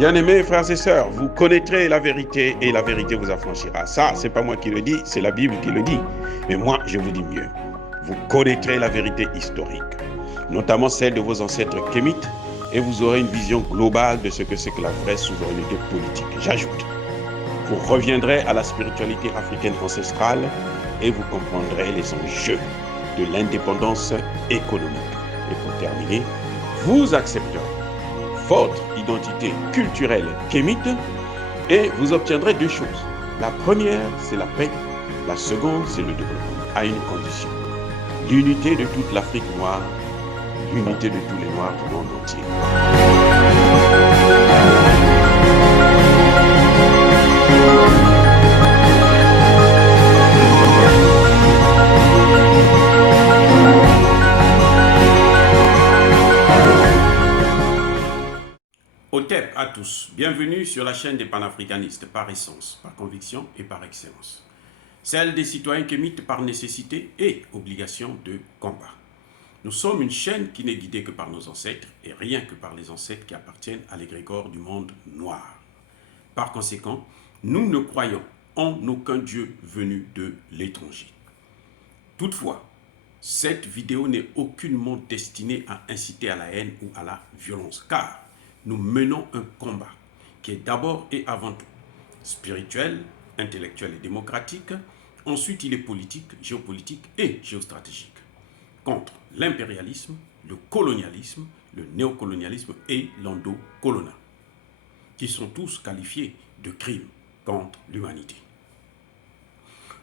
Bien-aimés frères et sœurs, vous connaîtrez la vérité et la vérité vous affranchira. Ça, c'est pas moi qui le dis, c'est la Bible qui le dit. Mais moi, je vous dis mieux. Vous connaîtrez la vérité historique, notamment celle de vos ancêtres kémites, et vous aurez une vision globale de ce que c'est que la vraie souveraineté politique. J'ajoute, vous reviendrez à la spiritualité africaine ancestrale et vous comprendrez les enjeux de l'indépendance économique. Et pour terminer, vous accepterez votre identité culturelle kémite et vous obtiendrez deux choses. La première, c'est la paix. La seconde, c'est le développement, à une condition. L'unité de toute l'Afrique noire, l'unité de tous les Noirs du monde entier. Otep à tous, bienvenue sur la chaîne des panafricanistes par essence, par conviction et par excellence. Celle des citoyens kémites par nécessité et obligation de combat. Nous sommes une chaîne qui n'est guidée que par nos ancêtres et rien que par les ancêtres qui appartiennent à l'égrégore du monde noir. Par conséquent, nous ne croyons en aucun Dieu venu de l'étranger. Toutefois, cette vidéo n'est aucunement destinée à inciter à la haine ou à la violence, car nous menons un combat qui est d'abord et avant tout spirituel, intellectuel et démocratique. Ensuite, il est politique, géopolitique et géostratégique. Contre l'impérialisme, le colonialisme, le néocolonialisme et l'endocoloniat, qui sont tous qualifiés de crimes contre l'humanité.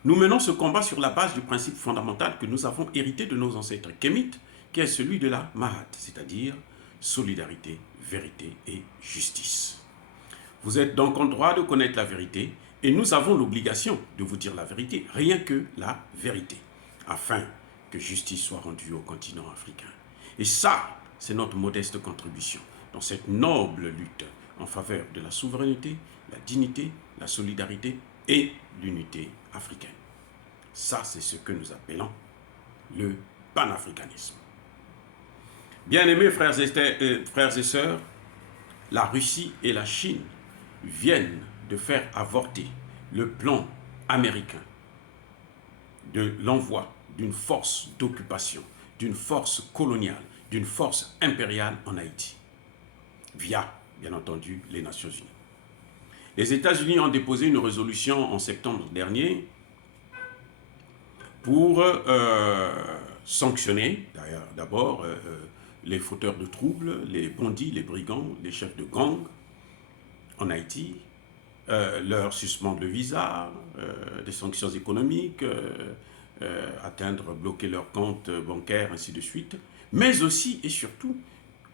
Nous menons ce combat sur la base du principe fondamental que nous avons hérité de nos ancêtres kémites, qui est celui de la Mahat, c'est-à-dire solidarité, vérité et justice. Vous êtes donc en droit de connaître la vérité et nous avons l'obligation de vous dire la vérité, rien que la vérité, afin que justice soit rendue au continent africain. Et ça, c'est notre modeste contribution dans cette noble lutte en faveur de la souveraineté, la dignité, la solidarité et l'unité africaine. Ça, c'est ce que nous appelons le panafricanisme. Bien-aimés frères et sœurs, la Russie et la Chine viennent de faire avorter le plan américain de l'envoi d'une force d'occupation, d'une force coloniale, d'une force impériale en Haïti, via, bien entendu, les Nations Unies. Les États-Unis ont déposé une résolution en septembre dernier pour sanctionner, d'abord, les fauteurs de troubles, les bandits, les brigands, les chefs de gang en Haïti, leur suspendre le visa, des sanctions économiques, bloquer leurs comptes bancaires, ainsi de suite, mais aussi et surtout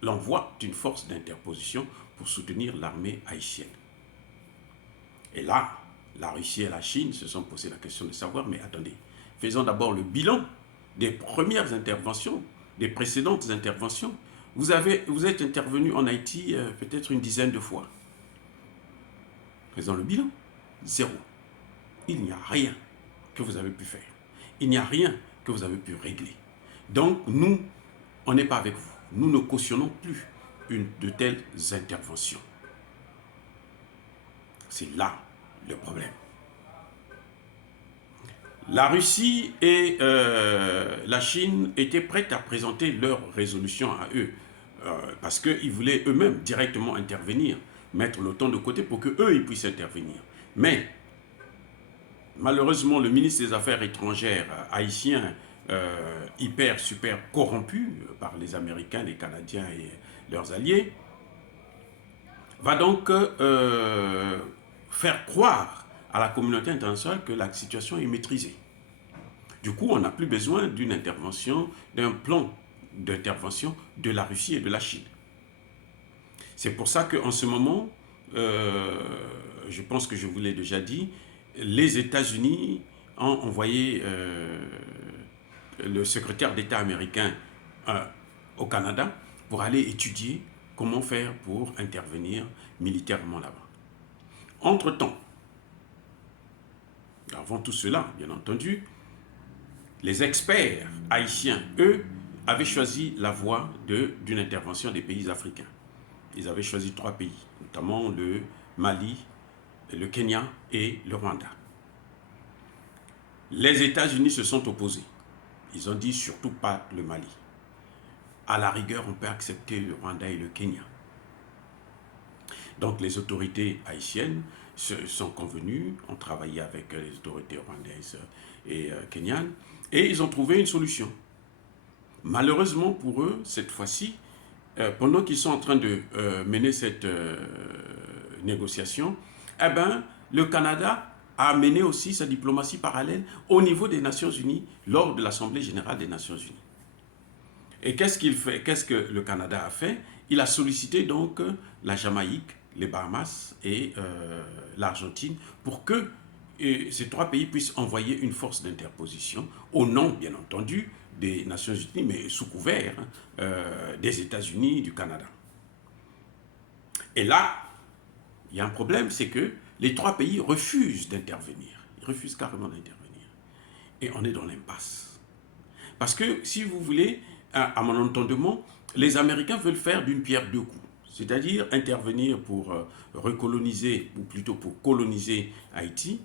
l'envoi d'une force d'interposition pour soutenir l'armée haïtienne. Et là, la Russie et la Chine se sont posé la question de savoir, mais attendez, faisons d'abord le bilan des premières interventions, des précédentes interventions. Vous êtes intervenu en Haïti peut-être une dizaine de fois. Faisons le bilan. Zéro. Il n'y a rien que vous avez pu faire. Il n'y a rien que vous avez pu régler. Donc, nous, on n'est pas avec vous. Nous ne cautionnons plus de telles interventions. C'est là le problème. La Russie et la Chine étaient prêtes à présenter leur résolution à eux, parce qu'ils voulaient eux-mêmes directement intervenir, mettre l'OTAN de côté pour qu'eux, ils puissent intervenir. Mais, malheureusement, le ministre des Affaires étrangères haïtien, super corrompu par les Américains, les Canadiens et leurs alliés, va donc faire croire à la communauté internationale que la situation est maîtrisée. Du coup, on n'a plus besoin d'une intervention, d'un plan d'intervention de la Russie et de la Chine. C'est pour ça qu'en ce moment, je pense que je vous l'ai déjà dit, les États-Unis ont envoyé le secrétaire d'État américain au Canada pour aller étudier comment faire pour intervenir militairement là-bas. Entre-temps, avant tout cela, bien entendu, les experts haïtiens, eux, avaient choisi la voie d'une intervention des pays africains. ils avaient choisi 3 pays, notamment le Mali, le Kenya et le Rwanda. Les États-Unis se sont opposés. Ils ont dit surtout pas le Mali. À la rigueur, on peut accepter le Rwanda et le Kenya. Donc les autorités haïtiennes se sont convenues, ont travaillé avec les autorités rwandaises et kenyanes, et ils ont trouvé une solution. Malheureusement pour eux, cette fois-ci, pendant qu'ils sont en train de mener cette négociation, eh ben, le Canada a mené aussi sa diplomatie parallèle au niveau des Nations Unies lors de l'Assemblée générale des Nations Unies. Et qu'est-ce qu'il fait? Qu'est-ce que le Canada a fait? Il a sollicité donc la Jamaïque, les Bahamas et l'Argentine pour que ces 3 pays puissent envoyer une force d'interposition au nom, bien entendu, des Nations Unies, mais sous couvert des États-Unis, du Canada. Et là, il y a un problème, c'est que les 3 pays refusent d'intervenir. Ils refusent carrément d'intervenir. Et on est dans l'impasse. Parce que, si vous voulez, à mon entendement, les Américains veulent faire d'une pierre 2 coups. C'est-à-dire intervenir pour recoloniser, ou plutôt pour coloniser Haïti,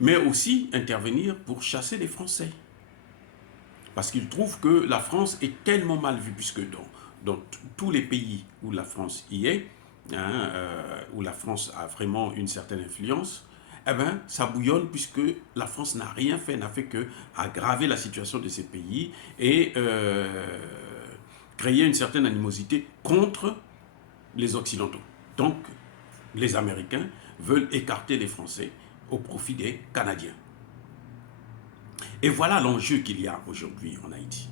mais aussi intervenir pour chasser les Français. Parce qu'ils trouvent que la France est tellement mal vue, puisque dans tous les pays où la France y est, où la France a vraiment une certaine influence, eh ben, ça bouillonne puisque la France n'a rien fait, n'a fait que aggraver la situation de ces pays et créer une certaine animosité contre les Occidentaux. Donc, les Américains veulent écarter les Français au profit des Canadiens. Et voilà l'enjeu qu'il y a aujourd'hui en Haïti.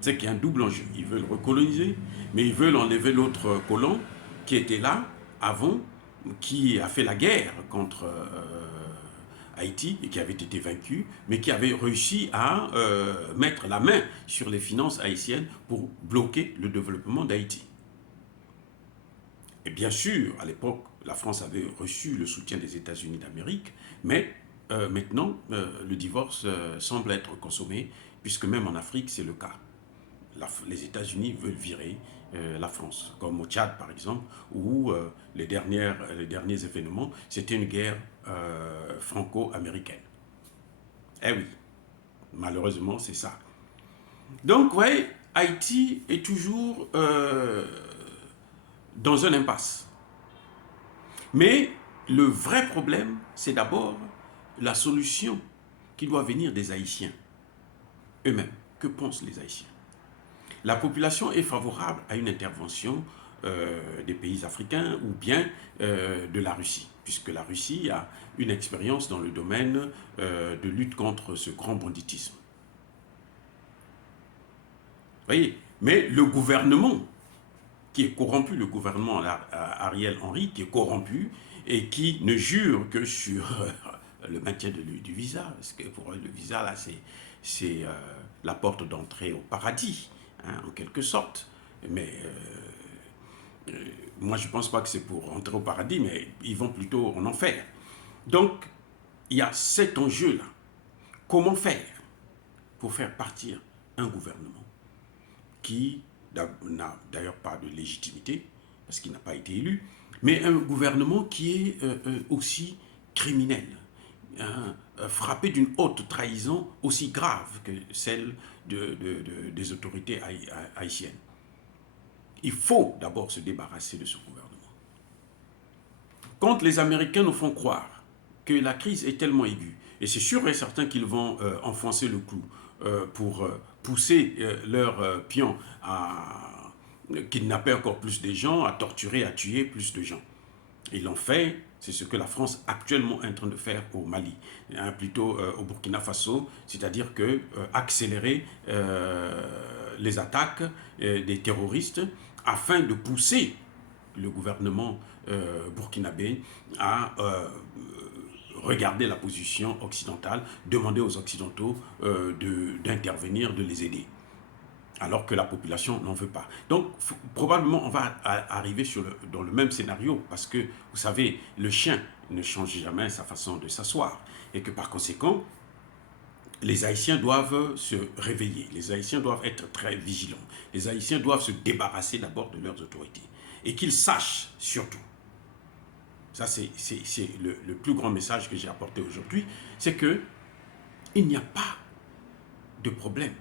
C'est qu'il y a un double enjeu. Ils veulent recoloniser, mais ils veulent enlever l'autre colon qui était là avant, qui a fait la guerre contre Haïti et qui avait été vaincu, mais qui avait réussi à mettre la main sur les finances haïtiennes pour bloquer le développement d'Haïti. Et bien sûr, à l'époque, la France avait reçu le soutien des États-Unis d'Amérique, mais maintenant, le divorce semble être consommé, puisque même en Afrique, c'est le cas. Les États-Unis veulent virer la France, comme au Tchad par exemple, où les derniers événements, c'était une guerre franco-américaine. Eh oui, malheureusement, c'est ça. Donc, vous voyez, Haïti est toujours dans un impasse. Mais le vrai problème, c'est d'abord la solution qui doit venir des Haïtiens eux-mêmes. Que pensent les Haïtiens? La population est favorable à une intervention des pays africains ou bien de la Russie, puisque la Russie a une expérience dans le domaine de lutte contre ce grand banditisme. Vous voyez, mais le gouvernement qui est corrompu, le gouvernement Ariel Henry, qui est corrompu et qui ne jure que sur le maintien du visa, parce que pour eux, le visa, là, c'est la porte d'entrée au paradis, hein, en quelque sorte. Mais moi, je ne pense pas que c'est pour entrer au paradis, mais ils vont plutôt en enfer. Donc, il y a cet enjeu-là. Comment faire pour faire partir un gouvernement qui n'a d'ailleurs pas de légitimité, parce qu'il n'a pas été élu, mais un gouvernement qui est aussi criminel, hein, frappé d'une haute trahison aussi grave que celle des autorités haïtiennes. Il faut d'abord se débarrasser de ce gouvernement. Quand les Américains nous font croire que la crise est tellement aiguë, et c'est sûr et certain qu'ils vont enfoncer le clou pour pousser leurs pions à kidnapper encore plus de gens, à torturer, à tuer plus de gens. Ils l'ont fait, c'est ce que la France actuellement est en train de faire au Mali, hein, plutôt au Burkina Faso, c'est-à-dire que accélérer les attaques des terroristes afin de pousser le gouvernement burkinabé à regarder la position occidentale, demander aux Occidentaux d'intervenir, de les aider, alors que la population n'en veut pas. Donc, probablement, on va arriver dans le même scénario, parce que, vous savez, le chien ne change jamais sa façon de s'asseoir, et que par conséquent, les Haïtiens doivent se réveiller, les Haïtiens doivent être très vigilants, les Haïtiens doivent se débarrasser d'abord de leurs autorités. et qu'ils sachent surtout, ça c'est le plus grand message que j'ai apporté aujourd'hui, c'est que il n'y a pas de problème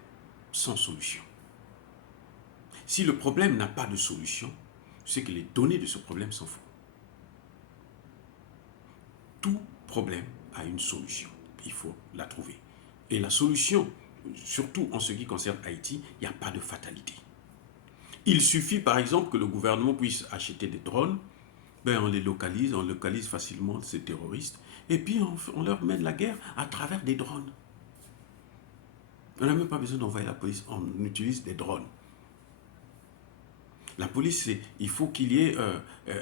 sans solution. Si le problème n'a pas de solution, c'est que les données de ce problème sont fausses. Tout problème a une solution. Il faut la trouver. Et la solution, surtout en ce qui concerne Haïti, il n'y a pas de fatalité. Il suffit par exemple que le gouvernement puisse acheter des drones, on les localise, on localise facilement ces terroristes, et puis on leur mène la guerre à travers des drones. On n'a même pas besoin d'envoyer la police, on utilise des drones. La police, il faut qu'il y ait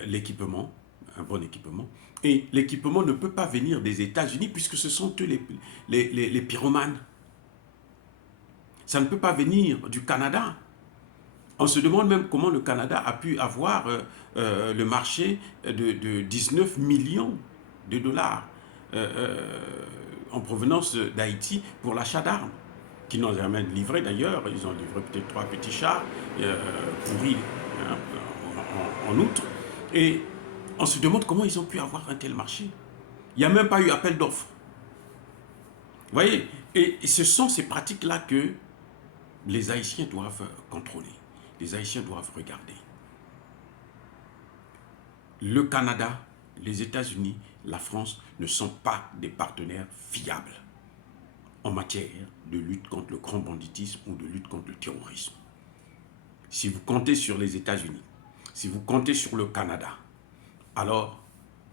l'équipement, un bon équipement, et l'équipement ne peut pas venir des États-Unis puisque ce sont eux les pyromanes. Ça ne peut pas venir du Canada. On se demande même comment le Canada a pu avoir le marché de 19 millions de dollars en provenance d'Haïti pour l'achat d'armes, qui n'ont jamais livré d'ailleurs. Ils ont livré peut-être 3 petits chars pourris en outre. Et on se demande comment ils ont pu avoir un tel marché. Il n'y a même pas eu appel d'offres. Vous voyez, et ce sont ces pratiques-là que les Haïtiens doivent contrôler. Les Haïtiens doivent regarder. Le Canada, les États-Unis, la France ne sont pas des partenaires fiables en matière de lutte contre le grand banditisme ou de lutte contre le terrorisme. Si vous comptez sur les États-Unis, si vous comptez sur le Canada, alors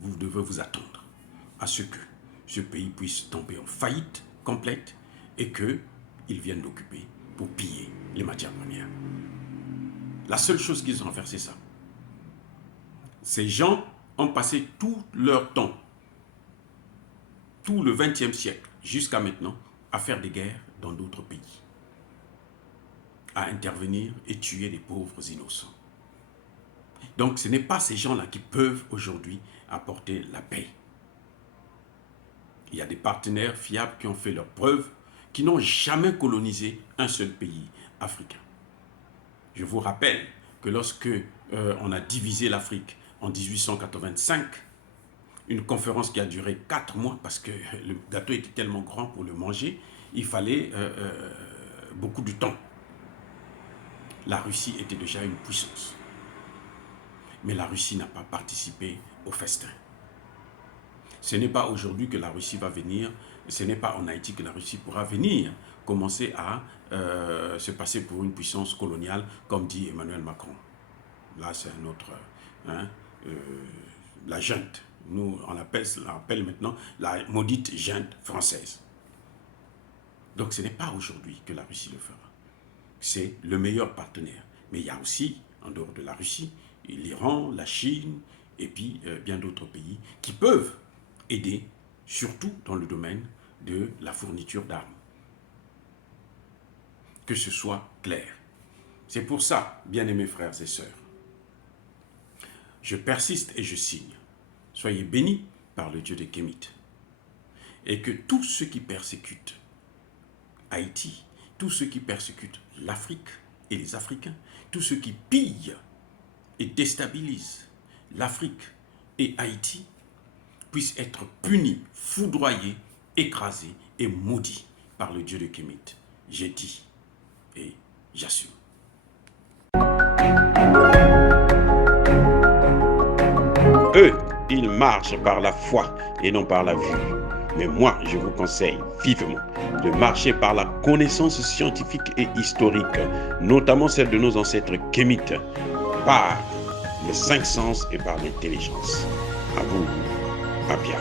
vous devez vous attendre à ce que ce pays puisse tomber en faillite complète et qu'ils viennent l'occuper pour piller les matières premières. La seule chose qu'ils ont à faire, c'est ça. Ces gens ont passé tout leur temps, tout le XXe siècle jusqu'à maintenant, à faire des guerres dans d'autres pays, à intervenir et tuer des pauvres innocents. Donc ce n'est pas ces gens-là qui peuvent aujourd'hui apporter la paix. Il y a des partenaires fiables qui ont fait leurs preuves, qui n'ont jamais colonisé un seul pays africain. Je vous rappelle que lorsque on a divisé l'Afrique en 1885, une conférence qui a duré 4 mois parce que le gâteau était tellement grand pour le manger, il fallait beaucoup de temps. La Russie était déjà une puissance. Mais la Russie n'a pas participé au festin. Ce n'est pas aujourd'hui que la Russie va venir, ce n'est pas en Haïti que la Russie pourra venir commencer à se passer pour une puissance coloniale, comme dit Emmanuel Macron. Là, c'est un autre... la junte. Nous, on l'appelle maintenant la maudite junte française. Donc, ce n'est pas aujourd'hui que la Russie le fera. C'est le meilleur partenaire. Mais il y a aussi, en dehors de la Russie, l'Iran, la Chine, et puis bien d'autres pays qui peuvent aider, surtout dans le domaine de la fourniture d'armes. Que ce soit clair. C'est pour ça, bien-aimés frères et sœurs, je persiste et je signe. Soyez bénis par le Dieu des Kémites. Et que tous ceux qui persécutent Haïti, tous ceux qui persécutent l'Afrique et les Africains, tous ceux qui pillent et déstabilisent l'Afrique et Haïti, puissent être punis, foudroyés, écrasés et maudits par le Dieu des Kémites. J'ai dit et j'assume. Eux, ils marchent par la foi et non par la vue. Mais moi, je vous conseille vivement de marcher par la connaissance scientifique et historique, notamment celle de nos ancêtres kémites, par les 5 sens et par l'intelligence. À vous, Abia.